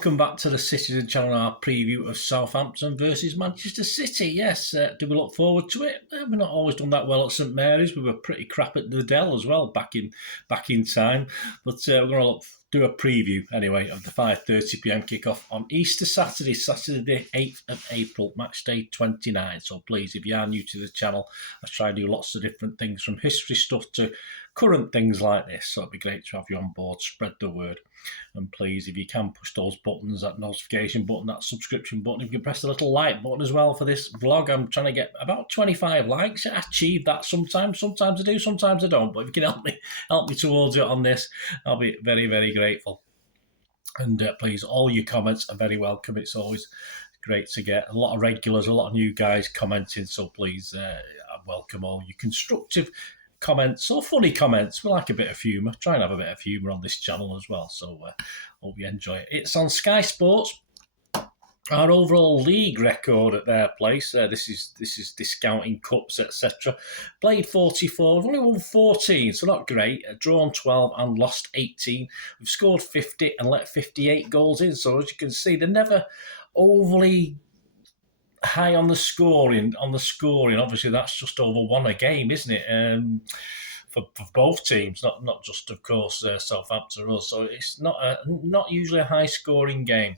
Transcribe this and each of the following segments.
welcome back to the Citytilidie channel, our preview of Southampton versus Manchester City. Yes, do we look forward to it? We've not always done that well at St Mary's. We were pretty crap at the Dell as well back in time. But we're going to do a preview anyway of the 5:30 p.m. kickoff on Easter Saturday, the 8th of April, match day 29. So please, if you are new to the channel, I try to do lots of different things from history stuff to current things like this. So it'd be great to have you on board. Spread the word. And please, if you can push those buttons, that notification button, that subscription button, if you can press the little like button as well for this vlog. I'm trying to get about 25 likes. I achieve that sometimes. Sometimes I do, sometimes I don't. But if you can help me towards it on this, I'll be very, very grateful. And please, all your comments are very welcome. It's always great to get a lot of regulars, a lot of new guys commenting. So please, I welcome all your constructive comments or funny comments. We like a bit of humour. Try and have a bit of humour on this channel as well. So hope you enjoy it. It's on Sky Sports. Our overall league record at their place. This is discounting cups, etc. Played 44. We've only won 14, so not great. Drawn 12 and lost 18. We've scored 50 and let 58 goals in. So as you can see, they're never overly high on the scoring. Obviously, that's just over one a game, isn't it? For both teams, not just of course Southampton or us. So it's not usually a high scoring game.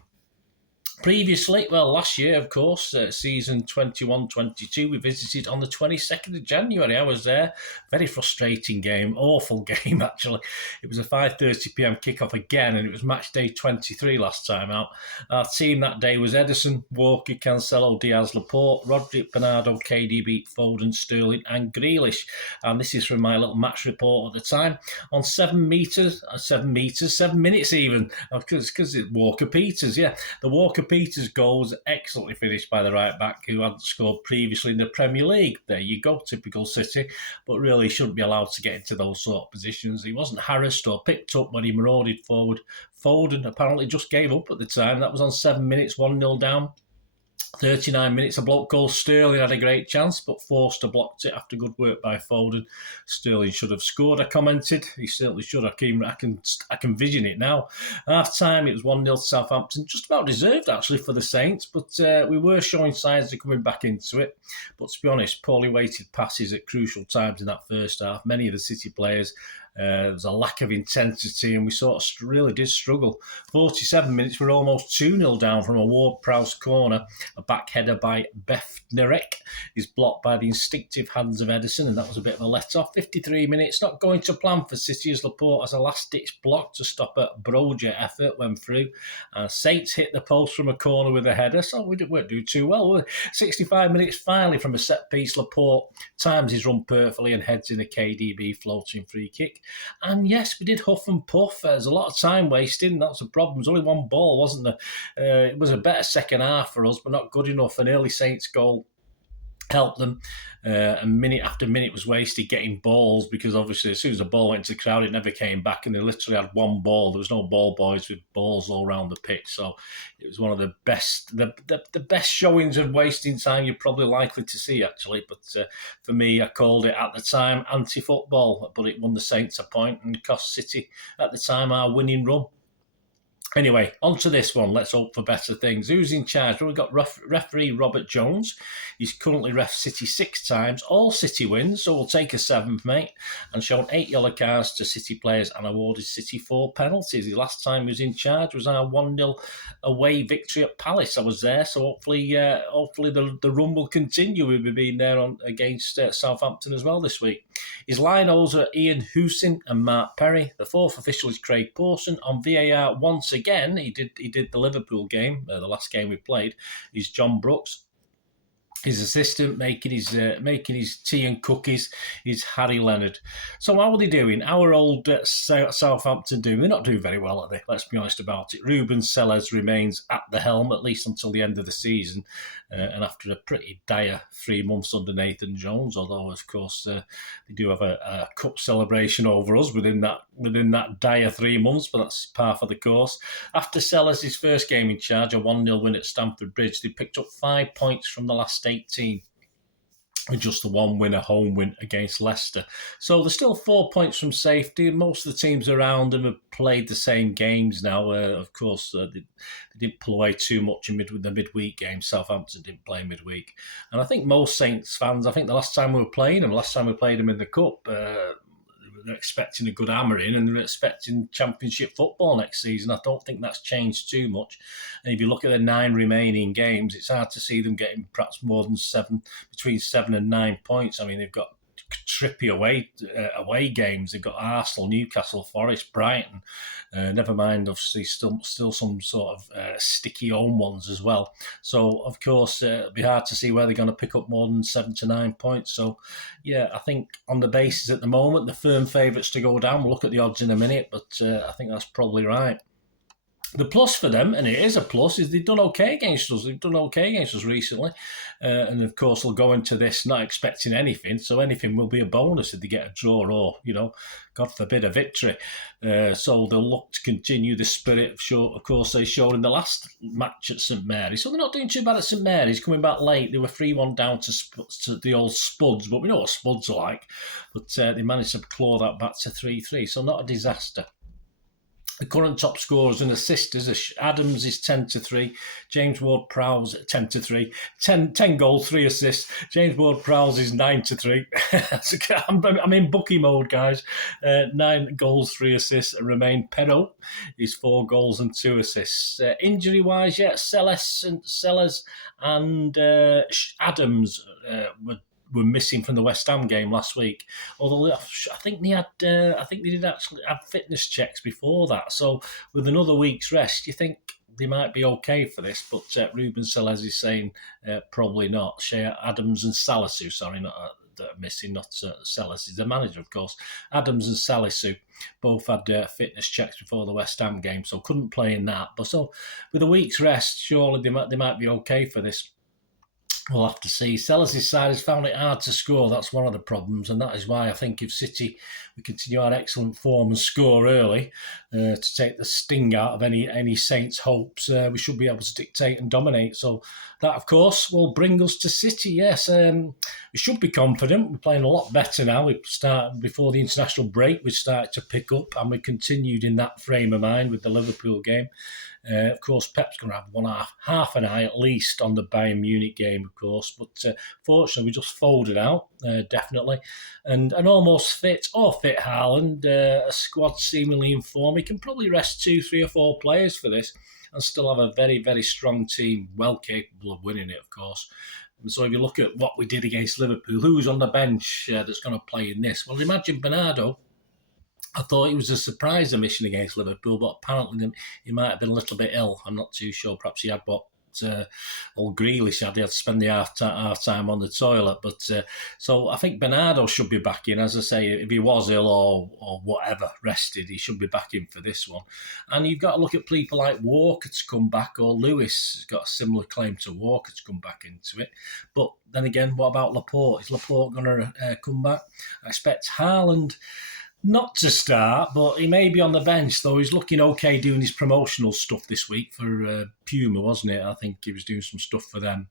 Previously, well, last year, of course, season 21-22, we visited on the 22nd of January. I was there. Very frustrating game, awful game, actually. It was a 5:30 p.m. kickoff again, and it was match day 23 last time out. Our team that day was Ederson, Walker, Cancelo, Diaz, Laporte, Roderick, Bernardo, KDB, Foden, Sterling, and Grealish. And this is from my little match report at the time. On 7 minutes even, because it's Walker Peters, yeah. The Walker Peters' goal was excellently finished by the right back who hadn't scored previously in the Premier League. There you go, typical City, but really shouldn't be allowed to get into those sort of positions. He wasn't harassed or picked up when he marauded forward. Foden apparently just gave up at the time. That was on 7 minutes, 1-0 down. 39 minutes, a bloke called Sterling had a great chance, but Forster blocked it after good work by Foden. Sterling should have scored, I commented. He certainly should. I can vision it now. Half time, it was 1-0 to Southampton. Just about deserved, actually, for the Saints, but we were showing signs of coming back into it. But to be honest, poorly weighted passes at crucial times in that first half. Many of the City players, there was a lack of intensity, and we sort of really did struggle. 47 minutes, we're almost 2-0 down from a Ward-Prowse corner. A back header by Befnerek is blocked by the instinctive hands of Ederson, and that was a bit of a let-off. 53 minutes, not going to plan for City as Laporte has a last-ditch block to stop a Broja effort went through. Saints hit the post from a corner with a header, so we weren't doing too well. 65 minutes, finally, from a set-piece, Laporte times his run perfectly and heads in a KDB floating free kick. And yes, we did huff and puff. There's a lot of time wasting. That's the problem. There's only one ball, wasn't there? It was a better second half for us, but not good enough. An early Saints goal helped them. And minute after minute was wasted getting balls, because obviously as soon as the ball went to the crowd, it never came back, and they literally had one ball. There was no ball boys with balls all around the pitch. So it was one of the best, the best showings of wasting time you're probably likely to see, actually. But for me, I called it at the time anti-football, but it won the Saints a point and cost City at the time our winning run. Anyway, on to this one. Let's hope for better things. Who's in charge? Well, we've got referee Robert Jones. He's currently ref City 6 times. All City wins, so we'll take a 7th, mate. And shown 8 yellow cards to City players and awarded City 4 penalties. The last time he was in charge was our 1-0 away victory at Palace. I was there, so hopefully the run will continue. We'll be being there against Southampton as well this week. His linos are Ian Houston and Marc Perry. The 4th official is Craig Pawson. On VAR once again, he did the Liverpool game, the last game we played, is John Brooks. His assistant making his tea and cookies is Harry Leonard. So how are they doing? Our old Southampton doing? They're not doing very well, are they? Let's be honest about it. Ruben Sellers remains at the helm, at least until the end of the season, and after a pretty dire 3 months under Nathan Jones. Although, of course, they do have a cup celebration over us within that dire 3 months, but that's par for the course. After Sellers' first game in charge, a 1-0 win at Stamford Bridge, they picked up 5 points from the last 18. with just the one win, a home win against Leicester. So they're still 4 points from safety. Most of the teams around them have played the same games now. Of course, they didn't pull away too much in the midweek game. Southampton didn't play midweek. And I think most Saints fans, I think the last time we played them in the Cup, they're expecting a good hammering and they're expecting Championship football next season. I don't think that's changed too much. And if you look at the 9 remaining games, it's hard to see them getting perhaps more than between 7 and 9 points. I mean, they've got trippy away games. They've got Arsenal, Newcastle, Forest, Brighton. Never mind, obviously, still some sort of sticky home ones as well. So, of course, it'll be hard to see where they're going to pick up more than 7 to 9 points. So, yeah, I think on the basis at the moment, the firm favourites to go down. We'll look at the odds in a minute, but I think that's probably right. The plus for them, and it is a plus, is they've done okay against us. They've done okay against us recently. And, of course, they'll go into this not expecting anything. So anything will be a bonus if they get a draw or, God forbid, a victory. So they'll look to continue the spirit, of course, they showed in the last match at St Mary's. So they're not doing too bad at St Mary's, coming back late. They were 3-1 down to the old Spuds, but we know what Spuds are like. But they managed to claw that back to 3-3. So not a disaster. The current top scorers and assisters, Adams is 10-3, James Ward-Prowse 10-3, 10 goals, 3 assists. James Ward-Prowse is 9-3. I'm in bookie mode, guys. 9 goals, 3 assists. Remain Perrault is 4 goals and 2 assists. Injury-wise, Sellers and Adams were missing from the West Ham game last week. Although I think they did actually have fitness checks before that. So with another week's rest, you think they might be okay for this. But Ruben Sellers is saying probably not. Shea Adams and Salisu, that are missing, not Sellers. He's the manager, of course. Adams and Salisu both had fitness checks before the West Ham game, so couldn't play in that. But so with a week's rest, surely they might be okay for this. We'll have to see. Sellers' side has found it hard to score. That's one of the problems, and that is why I think if City we continue our excellent form and score early to take the sting out of any Saints' hopes, we should be able to dictate and dominate. So that, of course, will bring us to City. Yes, we should be confident. We're playing a lot better now. We started before the international break. We started to pick up, and we continued in that frame of mind with the Liverpool game. Of course, Pep's going to have half an eye at least on the Bayern Munich game, of course. But fortunately, we just folded out, definitely. And an almost fit Haaland, a squad seemingly in form. He can probably rest 2, 3 or 4 players for this and still have a very, very strong team, well capable of winning it, of course. And so if you look at what we did against Liverpool, who's on the bench that's going to play in this? Well, imagine Bernardo. I thought he was a surprise omission against Liverpool, but apparently he might have been a little bit ill. I'm not too sure. Perhaps he had what old Grealish had. He had to spend the half time on the toilet. But so I think Bernardo should be back in. As I say, if he was ill or whatever, rested, he should be back in for this one. And you've got to look at people like Walker to come back, or Lewis has got a similar claim to Walker to come back into it. But then again, what about Laporte? Is Laporte going to come back? I expect Haaland not to start, but he may be on the bench, though he's looking okay doing his promotional stuff this week for Puma, wasn't it? I think he was doing some stuff for them.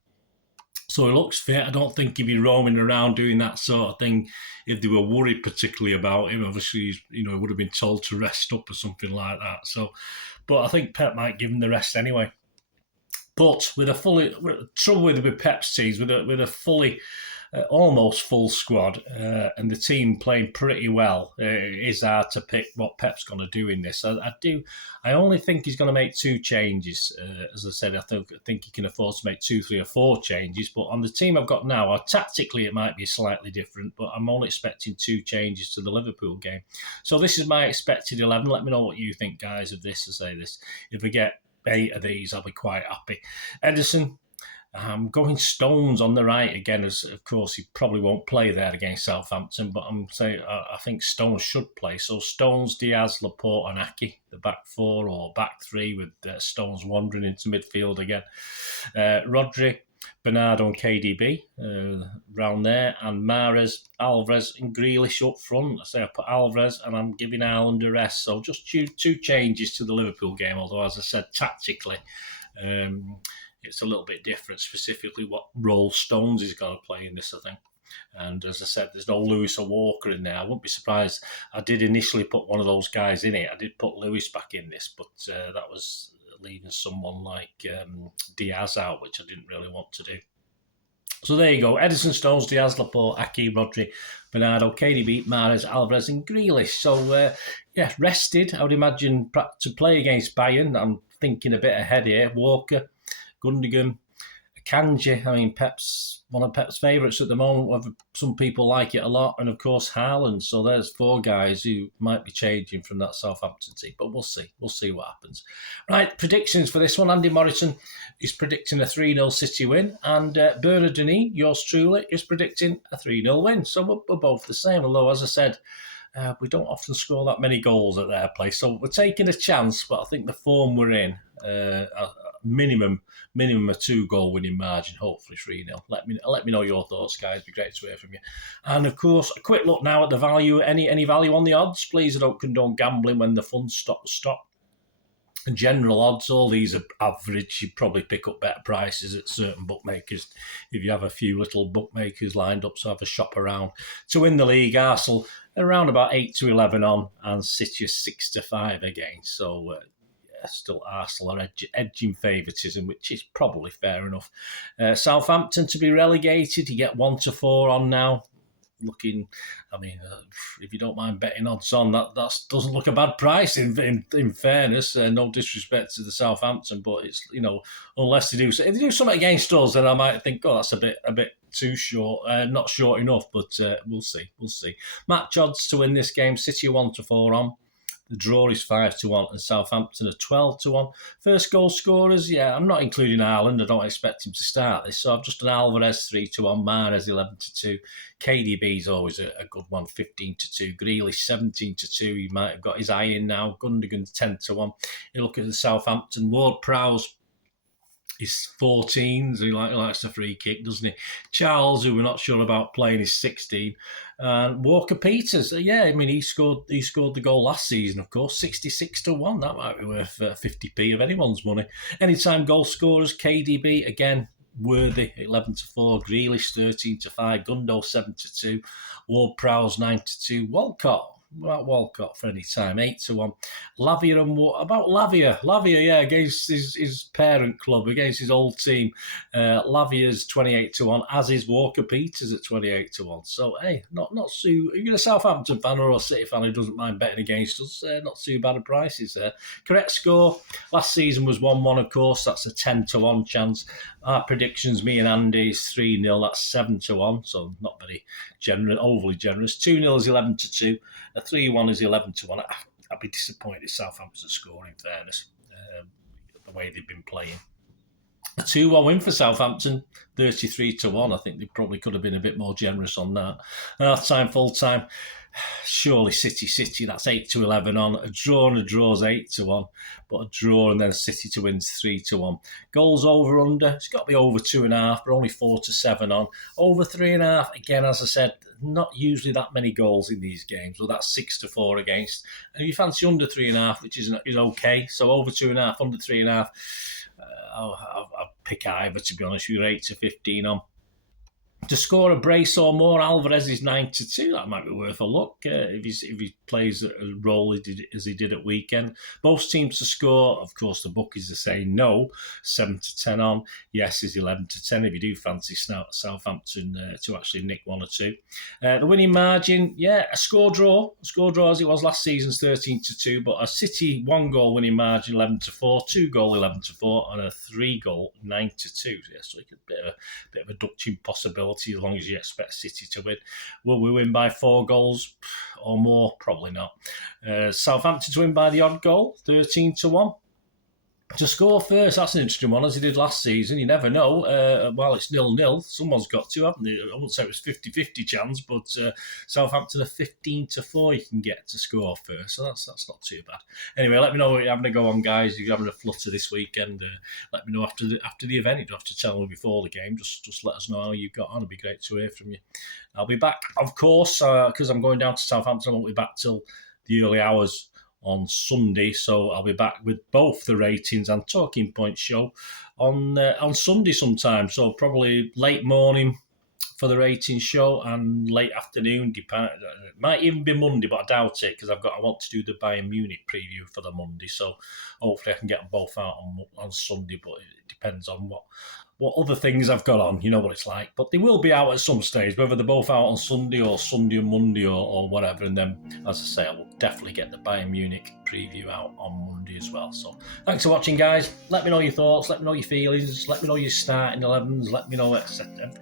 So he looks fit. I don't think he'd be roaming around doing that sort of thing if they were worried particularly about him. Obviously, he would have been told to rest up or something like that. So, but I think Pep might give him the rest anyway. But with trouble with Pep's teams, with a fully almost full squad and the team playing pretty well, it is hard to pick what Pep's going to do in this. I only think he's going to make 2 changes. As I said, I think he can afford to make 2, 3 or 4 changes. But on the team I've got now, tactically it might be slightly different, but I'm only expecting 2 changes to the Liverpool game. So this is my expected 11. Let me know what you think, guys, of this. I say this. If we get 8 of these, I'll be quite happy. Edison, I'm going Stones on the right again, as of course he probably won't play there against Southampton, but I'm saying I think Stones should play. So Stones, Diaz, Laporte and Aki, the back 4 or back 3 with Stones wandering into midfield again. Rodri, Bernardo and KDB round there, and Mahrez, Alvarez and Grealish up front. I say I put Alvarez and I'm giving Haaland a rest. So just 2 changes to the Liverpool game, although as I said, tactically it's a little bit different, specifically what role Stones is going to play in this, I think. And as I said, there's no Lewis or Walker in there. I wouldn't be surprised. I did initially put one of those guys in it. I did put Lewis back in this, but that was leaving someone like Diaz out, which I didn't really want to do. So there you go. Edison, Stones, Diaz, Laporte, Aki, Rodri, Bernardo, KDB, Mahrez, Alvarez and Grealish. So, rested, I would imagine, to play against Bayern. I'm thinking a bit ahead here. Walker, Gundogan, Kanji. I mean, Pep's one of Pep's favourites at the moment. Some people like it a lot. And, of course, Haaland. So there's 4 guys who might be changing from that Southampton team. But we'll see. We'll see what happens. Right, predictions for this one. Andy Morrison is predicting a 3-0 City win. And Bernard Denis, yours truly, is predicting a 3-0 win. So we're both the same. Although, as I said, we don't often score that many goals at their place. So we're taking a chance. But I think the form we're in, minimum a 2-goal winning margin, hopefully 3-0. Let me know your thoughts, guys. It'd be great to hear from you. And of course, a quick look now at the value. Any value on the odds, please. I don't condone gambling when the funds stop. General odds, all these are average. You probably pick up better prices at certain bookmakers if you have a few little bookmakers lined up. So have a shop around. To win the league, Arsenal around about 8-11 on, and City 6-5 again. So still Arsenal are edging favouritism, which is probably fair enough. Southampton to be relegated, you get 1-4 on now. Looking, I mean, if you don't mind betting odds on, that doesn't look a bad price. In fairness, no disrespect to the Southampton, but it's, unless they do, if they do something against us, then I might think, that's a bit too short, not short enough. But we'll see. Match odds to win this game: City 1-4 on. The draw is 5-1 and Southampton are 12-1. First goal scorers, I'm not including Haaland. I don't expect him to start this. So I've just done Alvarez 3-1, Mahrez 11-2. KDB's always a good one, 15-2. Grealish 17-2. He might have got his eye in now. Gundogan 10-1. You look at the Southampton, Ward-Prowse is 14, so he likes a free kick, doesn't he? Charles, who we're not sure about playing, is 16. And Walker Peters, he scored the goal last season, of course, 66-1. That might be worth 50p of anyone's money. Anytime goal scorers, KDB, again, worthy, 11-4. Grealish, 13-5. Gundo, 7-2. Ward-Prowse, 9-2. Walcott for any time, 8-1. Lavia Lavia, against his parent club, against his old team. Lavia's 28-1, as is Walker Peters at 28-1. So hey, not too. If you're a Southampton fan or a City fan who doesn't mind betting against us, not too bad a prices there. Correct score last season was 1-1, of course. That's a 10-1 chance. Our predictions, me and Andy, is 3-0. That's 7-1, so not very overly generous. 2-0 is 11-2. A 3-1 is 11-1. I'd be disappointed if Southampton score, in fairness, the way they've been playing. A 2-1 win for Southampton, 33-1. I think they probably could have been a bit more generous on that. Half-time, full-time. Surely City, that's 8-11 on. A draw is 8-1, but a draw and then City to win 3-1. Goals over under, it's got to be over 2.5, but only 4-7 on. Over 3.5, again, as I said, not usually that many goals in these games. Well, that's 6-4 against. And if you fancy under 3.5, which is okay, so over 2.5, under 3.5, I'll pick either, to be honest with you, 8-15 on. To score a brace or more, Alvarez is 9-2. That might be worth a look if he plays a role as he did at weekend. Most teams to score, of course, the bookies are saying no, 7-10 on. Yes is 11-10 if you do fancy Southampton to actually nick 1 or 2. The winning margin, a score draw as it was last season's 13-2, but a City 1-goal winning margin 11-4, 2-goal 11-4, and a 3-goal 9-2. So a bit of a Dutching possibility. As long as you expect City to win. Will we win by 4 goals or more? Probably not. Southampton to win by the odd goal, 13-1. To score first, that's an interesting one, as he did last season. You never know. While it's 0-0, someone's got to, haven't they? I wouldn't say it was 50-50 chance, but Southampton are 15-4 you can get to score first, so that's not too bad. Anyway, let me know what you're having to go on, guys. If you're having a flutter this weekend, let me know after the event. You don't have to tell me before the game. Just let us know how you got on. It'd be great to hear from you. I'll be back, of course, because I'm going down to Southampton. I won't be back till the early hours on Sunday, so I'll be back with both the ratings and talking point show on Sunday sometime. So probably late morning for the ratings show, and late afternoon. It might even be Monday, but I doubt it because I want to do the Bayern Munich preview for the Monday. So hopefully I can get them both out on Sunday. But it depends on what other things I've got on. You know what it's like. But they will be out at some stage, whether they're both out on Sunday or Sunday and Monday or whatever. And then, as I say, I will definitely get the Bayern Munich preview out on Monday as well. So thanks for watching, guys. Let me know your thoughts. Let me know your feelings. Let me know your starting 11s. Let me know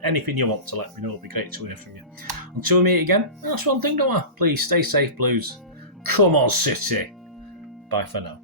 anything you want to let me know. It'll be great to hear from you. Until we meet again, that's one thing, don't I? Please stay safe, Blues. Come on, City. Bye for now.